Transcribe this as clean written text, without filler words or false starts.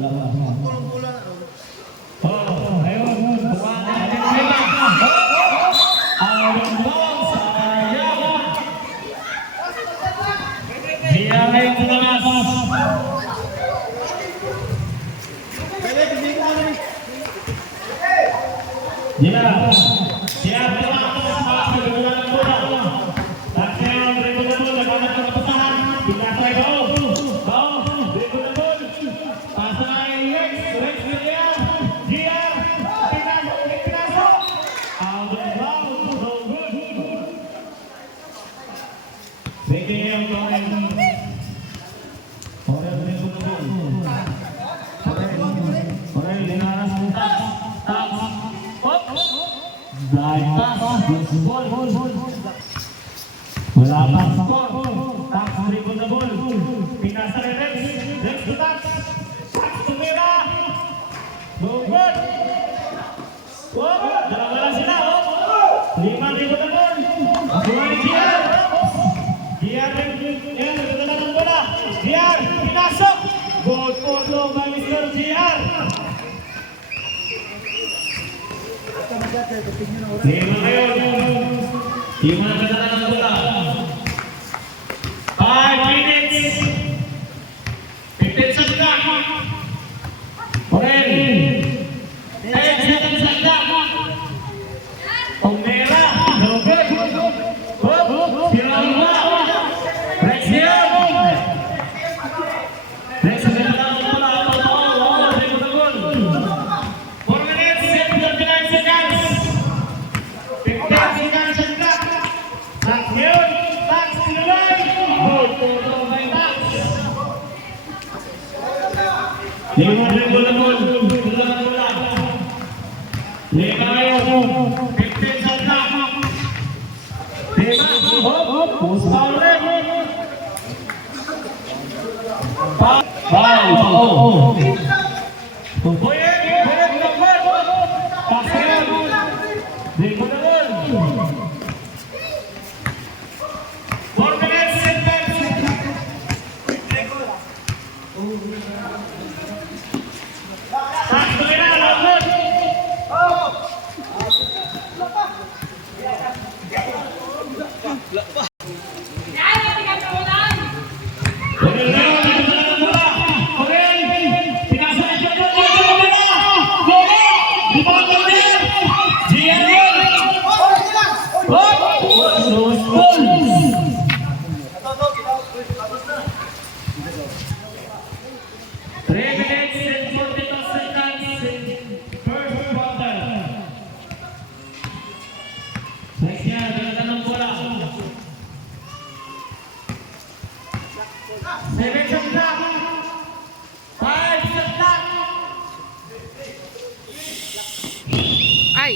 Oh, ayun. Wala pang score. Tax dribble na ball. Pinasa kay Rex. Rex to tax. Tax to Mira. No good. Dalawa lang sila. 5 dribble na ball. Kuha ni Gian. Gian nagdala ng bola. Gian, pinasok. Good for long by Mr. Gian. 5 ngayon. 5 nagdala ng bola. 5 minutes. 15 seconds. Orel. 10 seconds sa clock. Omera. No good. Siramba. Rex here. Rex ang ganda ng bola. 4 minutes. 79 seconds. 15 seconds sa clock. Tax yun. Tax sinuloy. Lima dribble na ball. Lima ngayon. 15 sa clock. Lima. Post foul rin. Foul. Boyet. Pass yun. Dribble na ball. 4 minutes. Ay!